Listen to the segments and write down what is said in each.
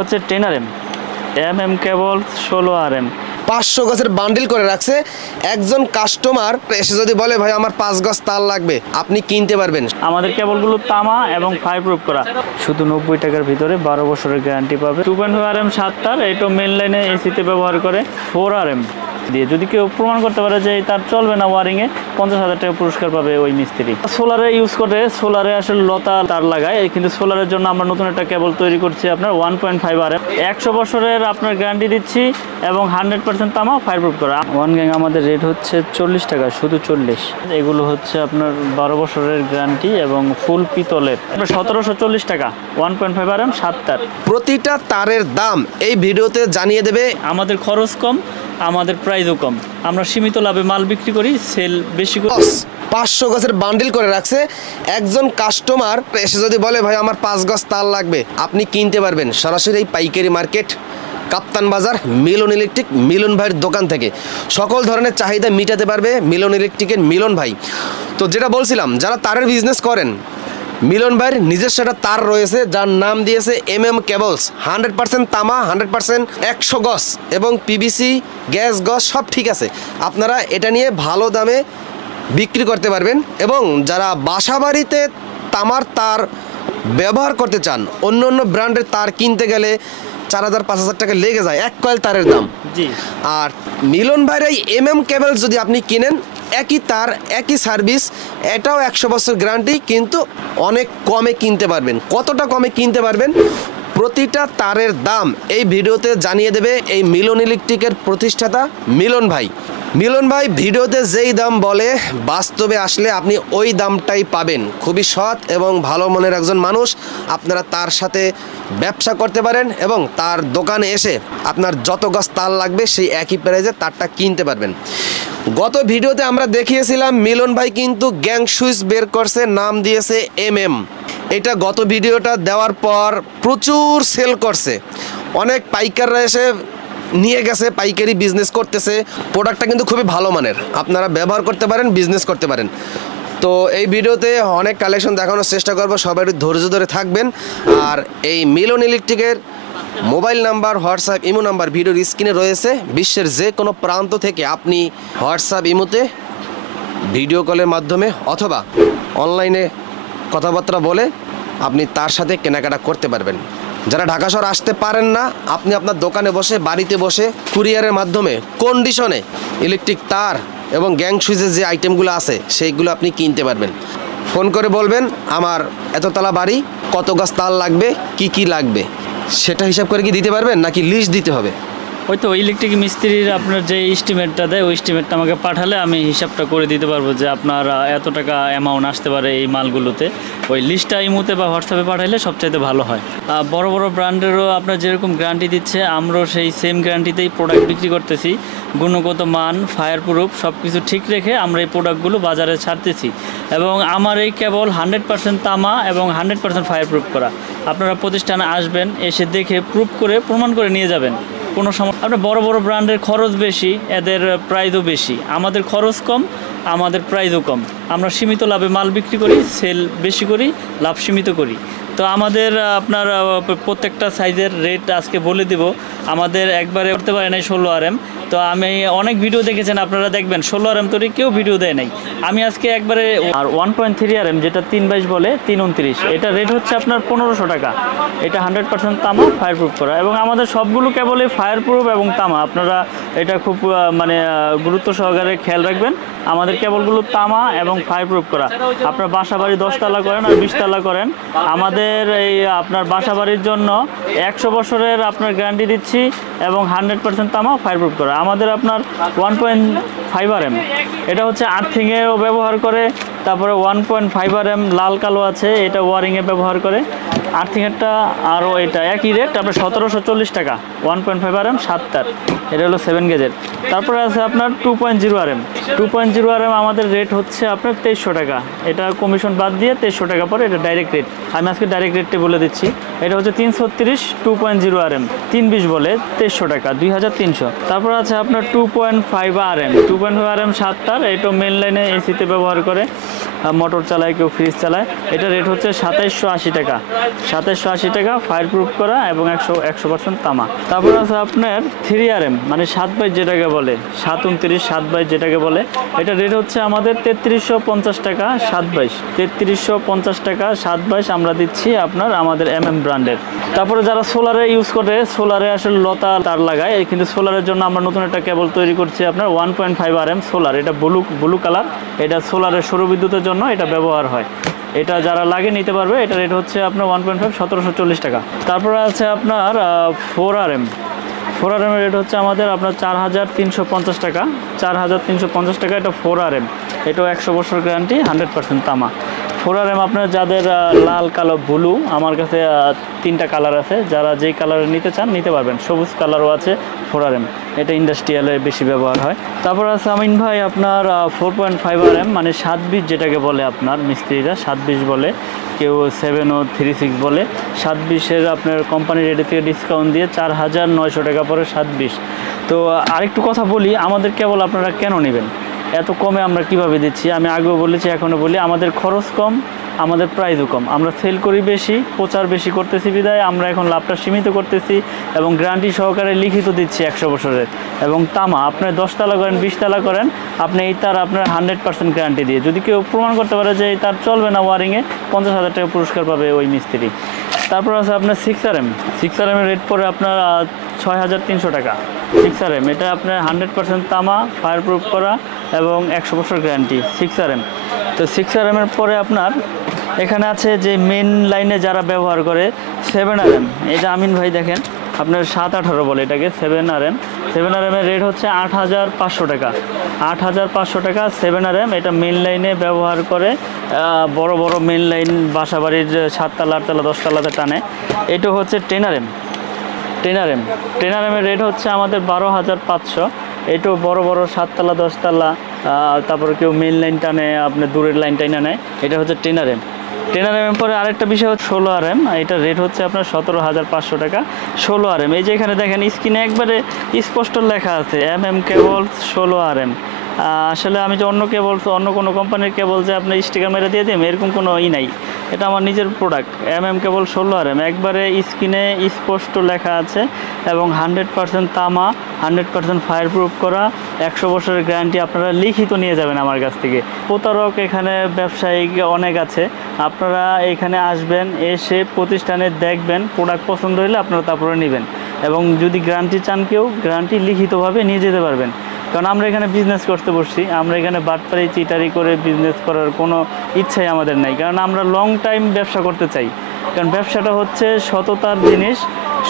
হচ্ছে 10 mm কেবল 16 RM 500 গজের bundle করে রাখছে। একজন কাস্টমার এসে যদি বলে ভাই আমার 5 গজ তার লাগবে, আপনি কিনতে পারবেন। আমাদের কেবলগুলো তামা এবং ফায়ার প্রুফ করা, শুধু 90 টাকার ভিতরে 12 বছরের গ্যারান্টি পাবে। 2.5 RM 7 তার, এটা মেন লাইনে এসিতে ব্যবহার করে। 4 RM দিয়ে যদি কেউ প্রমাণ করতে পারে যে তার চলবে না ওয়ারিংয়ে, 50,000 টাকা পুরস্কার পাবে ওই মিস্ত্রি। সোলারে ইউজ করে, সোলারে আসলে লতা তার লাগায়, কিন্তু সোলারের জন্য আমরা নতুন একটা কেবল তৈরি করছি আপনার 1.5 RM 100 বছরের আপনার গ্যারান্টি দিচ্ছি এবং 100% তামা ফায়ার প্রুফ করা। ওয়ান গ্যাং আমাদের রেট হচ্ছে 40 টাকা, শুধু 40। এগুলো হচ্ছে আপনার 12 বছরের গ্যারান্টি এবং ফুল পিতলের 1740 টাকা। 1.5 RM 7 তার। প্রতিটা তারের দাম এই ভিডিওতে জানিয়ে দেবে। আমাদের খরচ কম, আমাদের প্রাইসও কম, আমরা সীমিত লাভে মাল বিক্রি করি, সেল বেশি করি। 500 গজের বান্ডিল করে রাখছে। একজন কাস্টমার এসে যদি বলে ভাই আমার 5 গজ তার লাগবে, আপনি কিনতে পারবেন সরাসরি এই পাইকারি মার্কেট কাপ্তান বাজার মিলন ইলেকট্রিক মিলন ভাইয়ের দোকান থেকে। সকল ধরনের চাহিদা মিটাতে পারবে মিলন ইলেকট্রিকের মিলন ভাই। তো যেটা বলছিলাম, যারা তারের বিজনেস করেন, মিলন ভাইয়ের নিজস্ব একটা তার রয়েছে যার নাম দিয়েছে কেবলস। 100% তামা, 100% 100 গজ এবং পিভিসি গ্যাস গজ সব ঠিক আছে। আপনারা এটা নিয়ে ভালো দামে বিক্রি করতে পারবেন। এবং যারা বাসা বাড়িতে তামার তার ব্যবহার করতে চান, অন্য অন্য ব্র্যান্ডের তার কিনতে গেলে 4,000-5,000 টাকা লেগে যায় এক কয়েল তারের দাম। জি। আর মিলন ভাইয়ের এই কেবলস যদি আপনি কিনেন, একই তার একই সার্ভিস, এটাও 100 বছর গ্যারান্টি, কিন্তু অনেক কমে কিনতে পারবেন। কতটা কমে কিনতে পারবেন প্রতিটা তারের দাম এই ভিডিওতে জানিয়ে দেবে এই মিলন ইলেকট্রিকের প্রতিষ্ঠাতা মিলন ভাই। মিলন ভাই ভিডিওতে যেই দাম বলে, বাস্তবে আসলে আপনি ওই দামটাই পাবেন। খুবই সৎ এবং ভালো মনের একজন মানুষ। আপনারা তার সাথে ব্যবসা করতে পারেন এবং তার দোকানে এসে আপনার যত গজ তার লাগবে সেই একই প্রাইজে তারটা কিনতে পারবেন। গত ভিডিওতে আমরা দেখিয়েছিলাম মিলন ভাই কিন্তু গ্যাং সুইচ বের করছে, নাম দিয়েছে এটা গত ভিডিওটা দেওয়ার পর প্রচুর সেল করছে। অনেক পাইকাররা এসে নিয়ে গেছে, পাইকারি বিজনেস করতেছে। প্রোডাক্টটা কিন্তু খুবই ভালো মানের, আপনারা ব্যবহার করতে পারেন, বিজনেস করতে পারেন। তো এই ভিডিওতে অনেক কালেকশন দেখানোর চেষ্টা করবো, সবাই একটু ধৈর্য ধরে থাকবেন। আর এই মিলন ইলেকট্রিকের mobile number, WhatsApp, imo number ভিডিওর স্ক্রিনে রয়েছে। বিশ্বের যে কোনো প্রান্ত থেকে আপনি হোয়াটসঅ্যাপ, ইমোতে ভিডিও কলের মাধ্যমে অথবা অনলাইনে কথাবার্তা বলে আপনি তার সাথে কেনাকাটা করতে পারবেন। যারা ঢাকা শহর আসতে পারেন না, আপনি আপনার দোকানে বসে, বাড়িতে বসে কুরিয়ারের মাধ্যমে কন্ডিশনে ইলেকট্রিক তার এবং গ্যাং সুইচের যে আইটেমগুলো আছে সেইগুলো আপনি কিনতে পারবেন। ফোন করে বলবেন আমার এততলা বাড়ি, কত গাছ তার লাগবে, কি লাগবে, সেটা হিসাব করে কি দিতে পারবেন নাকি লিস্ট দিতে হবে? ওই তো ইলেকট্রিক মিস্ত্রির আপনার যে এস্টিমেটটা দেয়, ওই এস্টিমেটটা আমাকে পাঠালে আমি হিসাবটা করে দিতে পারবো যে আপনার এত টাকা অ্যামাউন্ট আসতে পারে এই মালগুলোতে। ওই লিস্টটা ইমোতে বা হোয়াটসঅ্যাপে পাঠালে সবচাইতে ভালো হয়। বড় বড় ব্র্যান্ডেরও আপনার যেরকম গ্যারান্টি দিচ্ছে, আমরাও সেই সেম গ্যারান্টিতেই প্রোডাক্ট বিক্রি করতেছি। গুণগত মান, ফায়ার প্রুফ সব কিছু ঠিক রেখে আমরা এই প্রোডাক্টগুলো বাজারে ছাড়তেছি। এবং আমার এই কেবল 100% তামা এবং 100% ফায়ার প্রুফ করা। আপনারা প্রতিষ্ঠানে আসবেন, এসে দেখে প্রুফ করে প্রমাণ করে নিয়ে যাবেন, কোনো সমস্যা। আপনার বড় বড় ব্র্যান্ডের খরচ বেশি, এদের প্রাইসও বেশি। আমাদের খরচ কম, আমাদের প্রাইসও কম, আমরা সীমিত লাভে মাল বিক্রি করি, সেল বেশি করি, লাভ সীমিত করি। তো আমাদের আপনার প্রত্যেকটা সাইজের রেট আজকে বলে দিব। আমাদের একবারে করতে পারে নাই 16 RM। তো আমি অনেক ভিডিও দেখেছেন, আপনারা দেখবেন 16 RM তৈরি কেউ ভিডিও দেয় নাই। আমি আজকে একবারে আর 1.3 RM যেটা 322 বলে 329, এটা রেট হচ্ছে আপনার 1500 টাকা। এটা 100% তামা, ফায়ার প্রুফ করা এবং আমাদের সবগুলো কেবলই ফায়ার প্রুফ এবং তামা। আপনারা এটা খুব মানে গুরুত্ব সহকারে খেয়াল রাখবেন। আমাদের কেবলগুলো তামা এবং ফায়ার প্রুফ করা। আপনার বাসা বাড়ি 10 তলা করেন আর 20 তলা করেন, আমাদের এই আপনার বাসা বাড়ির জন্য 100 বছরের আপনার গ্যারান্টি দিচ্ছি এবং 100% তামা, ফায়ার প্রুফ করা। আমাদের আপনার 1.5 RM এটা হচ্ছে আর্থিংয়েও ব্যবহার করে। তারপরে 1.5 RM লাল কালো আছে, এটা ওয়ারিংয়ে ব্যবহার করে। আর্থিংয়েরটা আরও এটা একই রেট, আপনার 1740 টাকা। 1.5 RM 7 তার, এটা হলো 7 গেজের। তারপরে আছে আপনার 2.0 RM। 2.0 RM আমাদের রেট হচ্ছে আপনার 2300 টাকা। এটা কমিশন বাদ দিয়ে 2300 টাকা পরে, এটা ডাইরেক্ট রেট। আমি আজকে ডাইরেক্ট রেটটি বলে দিচ্ছি। এটা হচ্ছে 336 2.0 RM, 320 বলে 2300 টাকা, 2300। তারপর আছে আপনার 2.5 RM। 2.5 RM 7 তার, এটা মেন লাইনে এসিতে ব্যবহার করে। মোটর চালায়, কেউ ফ্রিজ চালায়। এটা রেট হচ্ছে 2780 টাকা। 2780 টাকা, ফায়ার প্রুফ করা এবং 100% তামা। তারপর আছে আপনার 3RM মানে 7/22 যেটাকে বলে, 729 7/22 যেটাকে বলে। এটা রেট হচ্ছে আমাদের 3350 টাকা 7/22, 3350 টাকা 7/22 আমরা দিচ্ছি আপনার আমাদের ব্র্যান্ডের। তারপরে যারা সোলারে ইউজ করে, সোলারে আসলে লতা তার লাগায়, কিন্তু সোলারের জন্য আমরা নতুন একটা কেবল তৈরি করছি আপনার 1.5 RM সোলার। এটা ব্লু কালার, এটা সোলারের সৌর বিদ্যুতের জন্য এটা ব্যবহার হয়। এটা যারা লাগে নিতে পারবে। এটা রেট হচ্ছে আপনার 1.5 1740 টাকা। তারপরে আছে আপনার 4RM। 4RM এর রেট হচ্ছে আমাদের আপনার 4350 টাকা, 4350 টাকা। এটা 4RM, এটাও 100 বছর গ্যারান্টি, 100% তামা। 4RM আপনার যাদের লাল, কালো, ব্লু, আমার কাছে 3টা কালার আছে, যারা যেই কালারে নিতে চান নিতে পারবেন। সবুজ কালারও আছে 4RM, এটা ইন্ডাস্ট্রিয়ালে বেশি ব্যবহার হয়। তারপর আছে আমিন ভাই আপনার 4.5 RM মানে 720 যেটাকে বলে, আপনার মিস্ত্রিরা 720 বলে, কেউ 736 বলে। 720-এর আপনার কোম্পানি রেটে থেকে ডিসকাউন্ট দিয়ে 4900 টাকা পরে 720। তো আরেকটু কথা বলি, আমাদের কেবল আপনারা কেন নেবেন? এত কমে আমরা কিভাবে দিচ্ছি? আমি আগেও বলেছি, এখনও বলি, আমাদের খরচ কম, আমাদের প্রাইসও কম। আমরা সেল করি বেশি, প্রচার বেশি করতেছি বিদায় আমরা এখন লাভটা সীমিত করতেছি এবং গ্যারান্টি সহকারে লিখিত দিচ্ছি 100 বছরের। এবং তামা আপনার 10 তালা করেন, 20 তালা করেন, আপনি এই তার আপনার 100% গ্যারান্টি দিয়ে, যদি কেউ প্রমাণ করতে পারে যে এই তার চলবে না ওয়ারিংয়ে, 50,000 টাকা পুরস্কার পাবে ওই মিস্ত্রি। তারপর আছে আপনার 6RM। 6RM এর রেট পড়ে আপনার 6300 টাকা। 6RM এটা আপনার 100% তামা, ফায়ার প্রুফ করা এবং 100 বছর গ্যারান্টি 6RM। তো 6RM এর পরে আপনার এখানে আছে যে মেন লাইনে যারা ব্যবহার করে 7RM। এটা আমিন ভাই দেখেন আপনার 718 বলে এটাকে 7RM। 7RM এর রেট হচ্ছে 8500 টাকা, 8500 টাকা 7RM। এটা মেন লাইনে ব্যবহার করে, বড় বড় মেন লাইন, বাসা বাড়ির 7 তালা 8 তালা 10 তালাতে টানে। এটা হচ্ছে 10RM। 10RM এর রেট হচ্ছে আমাদের 12500। এটাও বড় বড় 7 তালা 10 তালা, তারপরে কেউ মেন লাইন টানে, আপনার দূরের লাইন টাইনা নেয়। এটা হচ্ছে 10RM। 10RM এর পরে আরেকটা বিষয় হচ্ছে 16RM। এটা রেট হচ্ছে আপনার 17500 টাকা 16RM। এই যে এখানে দেখেন স্ক্রিনে একবারে স্পষ্ট লেখা আছে কেবলস 16RM। আসলে আমি যে অন্য কেবলস, অন্য কোনো কোম্পানির কেবল যে আপনি স্টিকার মেরে দিয়ে দিন এরকম কোনো নাই। এটা আমার নিজের প্রোডাক্ট কেবল 16RM, একবারে স্ক্রিনে স্পষ্ট লেখা আছে এবং 100% তামা, 100% ফায়ার প্রুফ করা, 100 বছরের গ্যারান্টি আপনারা লিখিত নিয়ে যাবেন আমার কাছ থেকে। প্রতারক এখানে ব্যবসায়ী অনেক আছে, আপনারা এখানে আসবেন, এসে প্রতিষ্ঠানে দেখবেন, প্রোডাক্ট পছন্দ হলে আপনারা তারপরে নেবেন এবং যদি গ্যারান্টি চান কেউ, গ্যারান্টি লিখিতভাবে নিয়ে যেতে পারবেন। কারণ আমরা এখানে বিজনেস করতে বসছি, আমরা এখানে বাটপারি চিটারি করে বিজনেস করার কোনো ইচ্ছাই আমাদের নাই। কারণ আমরা লং টাইম ব্যবসা করতে চাই, কারণ ব্যবসাটা হচ্ছে সততার জিনিস।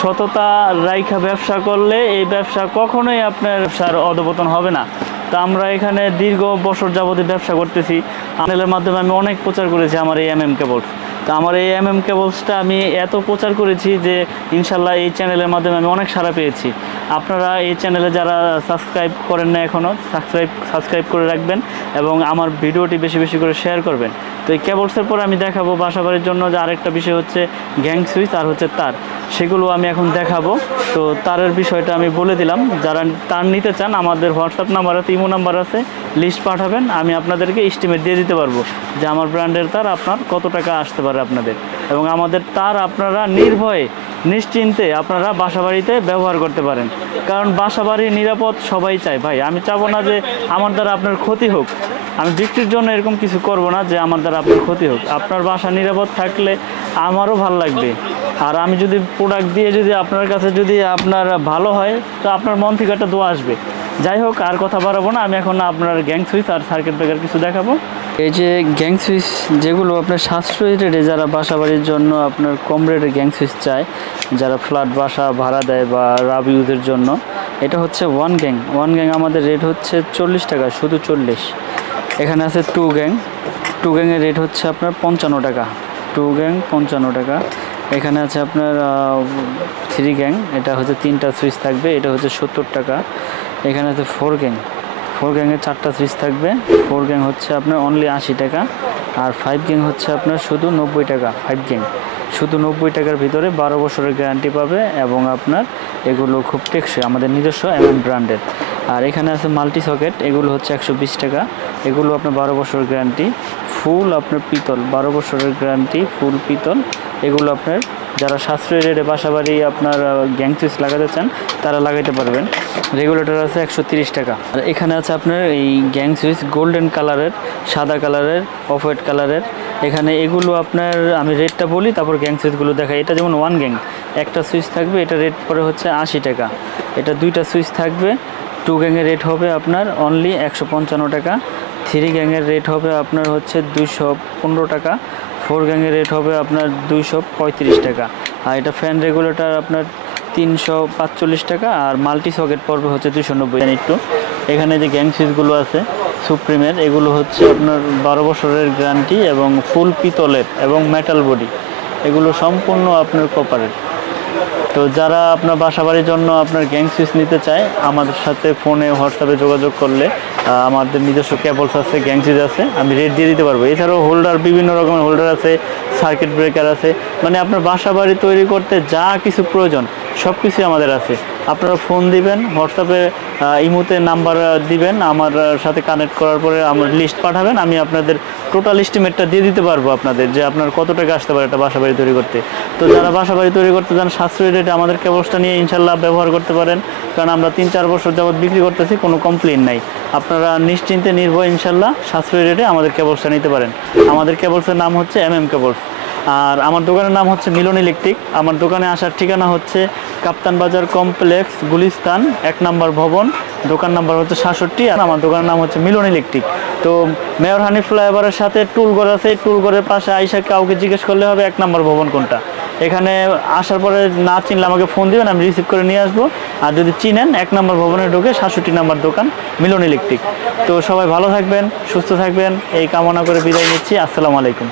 সততা রাইখা ব্যবসা করলে এই ব্যবসা কখনোই আপনার ব্যবসার অধপতন হবে না। তো আমরা এখানে দীর্ঘ বছর যাবতীয় ব্যবসা করতেছি, চ্যানেলের মাধ্যমে আমি অনেক প্রচার করেছি আমার এই কেবলস। তো আমার এই কেবলসটা আমি এত প্রচার করেছি যে ইনশাল্লাহ এই চ্যানেলের মাধ্যমে আমি অনেক সাড়া পেয়েছি। আপনারা এই চ্যানেলে যারা সাবস্ক্রাইব করেন না এখনও, সাবস্ক্রাইব করে রাখবেন এবং আমার ভিডিওটি বেশি বেশি করে শেয়ার করবেন। তো এই কেবলসের পরে আমি দেখাবো বাসাবাড়ির জন্য যে আরেকটা বিষয় হচ্ছে গ্যাং সুইচ আর হচ্ছে তার, সেগুলো আমি এখন দেখাবো। তো তারের বিষয়টা আমি বলে দিলাম, যারা তার নিতে চান আমাদের হোয়াটসঅ্যাপ নাম্বার আছে, ইমো নাম্বার আছে, লিস্ট পাঠাবেন, আমি আপনাদেরকে এস্টিমেট দিয়ে দিতে পারবো যে আমার ব্র্যান্ডের তার আপনার কত টাকা আসতে পারে আপনাদের। এবং আমাদের তার আপনারা নির্ভয়ে নিশ্চিন্তে আপনারা বাসাবাড়িতে ব্যবহার করতে পারেন, কারণ বাসাবাড়ি নিরাপদ সবাই চায় ভাই। আমি চাবো না যে আমার দ্বারা আপনার ক্ষতি হোক, আমি বিক্রির জন্য এরকম কিছু করব না যে আমার দ্বারা আপনার ক্ষতি হোক। আপনার বাসা নিরাপদ থাকলে আমারও ভালো লাগবে, আর আমি যদি প্রোডাক্ট দিয়ে যদি আপনার কাছে যদি আপনার ভালো হয় তো আপনার মন থেকে একটা দোয়া আসবে। যাই হোক, আর কথা বাড়াবো না, আমি এখন আপনার গ্যাং সুইচ আর সার্কিট ব্রেকার কিছু দেখাবো। এই যে গ্যাং সুইচ যেগুলো আপনার সাশ্রয়ী রেটে, যারা বাসা বাড়ির জন্য আপনার কম রেটে গ্যাং সুইচ চায়, যারা ফ্ল্যাট বাসা ভাড়া দেয় বা রাব ইউজের জন্য, এটা হচ্ছে ওয়ান গ্যাং আমাদের রেট হচ্ছে 40 টাকা, শুধু 40। এখানে আছে টু গ্যাংয়ের রেট হচ্ছে আপনার 55 টাকা, 2 গ্যাং 55 টাকা। এখানে আছে আপনার 3 গ্যাং, এটা হচ্ছে 3টা সুইচ থাকবে, এটা হচ্ছে 70 টাকা। এখানে আছে 4 গ্যাংয়ের 4টা সুইচ থাকবে, 4 গ্যাং হচ্ছে আপনার অনলি 80 টাকা। আর 5 গ্যাং হচ্ছে আপনার শুধু 90 টাকা। 5 গ্যাং শুধু 90 টাকার ভিতরে 12 বছরের গ্যারান্টি পাবে এবং আপনার এগুলো খুব টেকসই, আমাদের নিজস্ব ব্র্যান্ডের। আর এখানে আছে মাল্টি সকেট, এগুলো হচ্ছে 120 টাকা, এগুলো আপনার 12 বছরের গ্যারান্টি। ফুল আপনার পিতল, 12 বছরের গ্যারান্টি, ফুল পিতল। এগুলো আপনার যারা সাশ্রয়ী রেটে বাসাবাড়ি আপনার গ্যাং সুইচ লাগাতে চান তারা লাগাইতে পারবেন। রেগুলেটর আছে 130 টাকা। আর এখানে আছে আপনার এই গ্যাং সুইচ গোল্ডেন কালারের, সাদা কালারের, অফ হোয়াইট কালারের। এখানে এগুলো আপনার আমি রেটটা বলি, তারপর গ্যাং সুইচগুলো দেখাই। এটা যেমন 1 গ্যাং, একটা সুইচ থাকবে, এটা রেট পড়ে হচ্ছে 80 টাকা। এটা 2টা সুইচ থাকবে, 2 গ্যাংয়ের রেট হবে আপনার অনলি 155 টাকা। 3 গ্যাংয়ের রেট হবে আপনার হচ্ছে 215 টাকা। 4 গ্যাংয়ের রেট হবে আপনার 235 টাকা। আর এটা ফ্যান রেগুলেটর আপনার 345 টাকা। আর মাল্টি সকেট পড়বে হচ্ছে 290 একটু। এখানে যে গ্যাং সুইচগুলো আছে সুপ্রিমের, এগুলো হচ্ছে আপনার 12 বছরের গ্যারান্টি এবং ফুল পিতলের এবং মেটাল বডি। এগুলো সম্পূর্ণ আপনার কপারের। তো যারা আপনার বাসাবাড়ির জন্য আপনার গ্যাং সুইচ নিতে চায় আমাদের সাথে ফোনে হোয়াটসঅ্যাপে যোগাযোগ করলে আমাদের নিজস্ব কেবলস আছে, গ্যাং সুইচ আছে, আমি রেট দিয়ে দিতে পারবো। এছাড়াও হোল্ডার, বিভিন্ন রকমের হোল্ডার আছে, সার্কিট ব্রেকার আছে, মানে আপনার বাসাবাড়ি তৈরি করতে যা কিছু প্রয়োজন সব কিছুই আমাদের আছে। আপনারা ফোন দিবেন, হোয়াটসঅ্যাপে ইমোতে নাম্বার দিবেন, আমার সাথে কানেক্ট করার পরে আমার লিস্ট পাঠাবেন, আমি আপনাদের টোটাল এস্টিমেটটা দিয়ে দিতে পারবো আপনাদের, যে আপনার কত টাকা আসতে পারে একটা বাসাবাড়ি তৈরি করতে। তো যারা বাসাবাড়ি তৈরি করতে চান সাশ্রয়ী রেটে আমাদের কেবলসটা নিয়ে ইনশাল্লাহ ব্যবহার করতে পারেন, কারণ আমরা 3-4 বছর যাবত বিক্রি করতেছি, কোনো কমপ্লেন নাই। আপনারা নিশ্চিন্তে নির্ভয় ইনশাল্লাহ সাশ্রয়ী রেটে আমাদের কেবলসটা নিতে পারেন। আমাদের কেবলসের নাম হচ্ছে কেবলস। আর আমার দোকানের নাম হচ্ছে মিলন ইলেকট্রিক। আমার দোকানে আসার ঠিকানা হচ্ছে কাপ্তান বাজার কমপ্লেক্স, গুলিস্তান 1 নম্বর ভবন, দোকান নাম্বার হচ্ছে 66। আর আমার দোকানের নাম হচ্ছে মিলন ইলেকট্রিক। তো মেয়র হানিফ ফ্লাইওভারের সাথে টুলঘর আছে, টুলঘরের পাশে আইসা কাউকে জিজ্ঞেস করলে হবে 1 নম্বর ভবন কোনটা। এখানে আসার পরে না চিনলে আমাকে ফোন দিবেন, আমি রিসিভ করে নিয়ে আসবো। আর যদি চিনেন 1 নম্বর ভবনে ঢুকে 67 নম্বর দোকান মিলন ইলেকট্রিক। তো সবাই ভালো থাকবেন, সুস্থ থাকবেন, এই কামনা করে বিদায় নিচ্ছি। আসসালামু আলাইকুম।